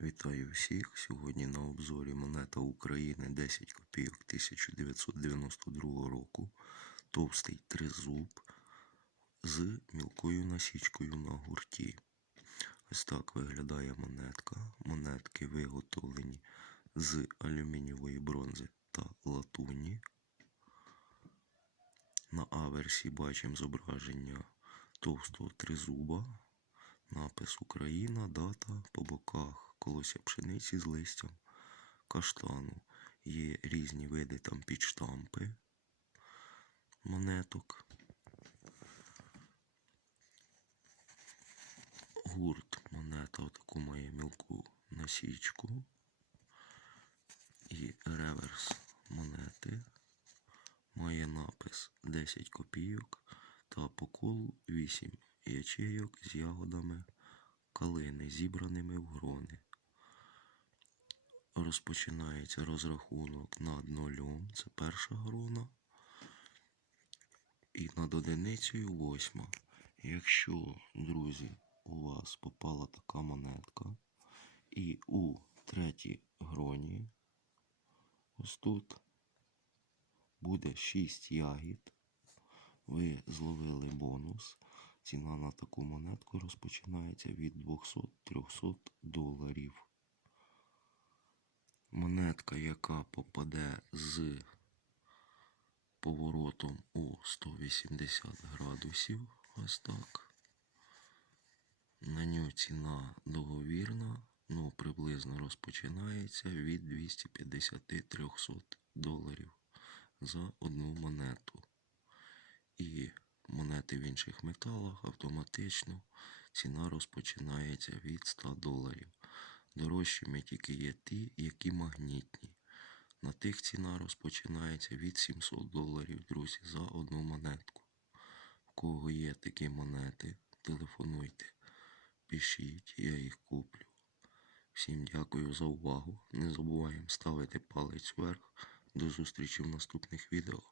Вітаю всіх! Сьогодні на обзорі монета України 10 копійок 1992 року. Товстий тризуб з мілкою насічкою на гурті. Ось так виглядає монетка. Монетки виготовлені з алюмінієвої бронзи та латуні. На аверсі бачимо зображення товстого тризуба. Напис Україна, дата по боках, колося пшениці з листям каштану. Є різні види там підштампи монеток. Гурт монета отаку має мілку насічку. І реверс монети має напис 10 копійок та по колу 8 ячейок з ягодами калини, зібраними в грони. Розпочинається розрахунок над нульом, це перша грона, і над одиницею восьма. Якщо, друзі, у вас попала така монетка, і у третій гроні, ось тут буде 6 ягід, ви зловили бонус. Ціна на таку монетку розпочинається від 200-300 доларів. Монетка, яка попаде з поворотом у 180 градусів, ось так. На нього ціна договірна, ну приблизно розпочинається від 250-300 доларів за одну монету. І монети в інших металах автоматично ціна розпочинається від 100 доларів. Дорожчими тільки є ті, які магнітні. На тих ціна розпочинається від 700 доларів, друзі, за одну монетку. В кого є такі монети, телефонуйте, пишіть, я їх куплю. Всім дякую за увагу. Не забуваємо ставити палець вверх. До зустрічі в наступних відео.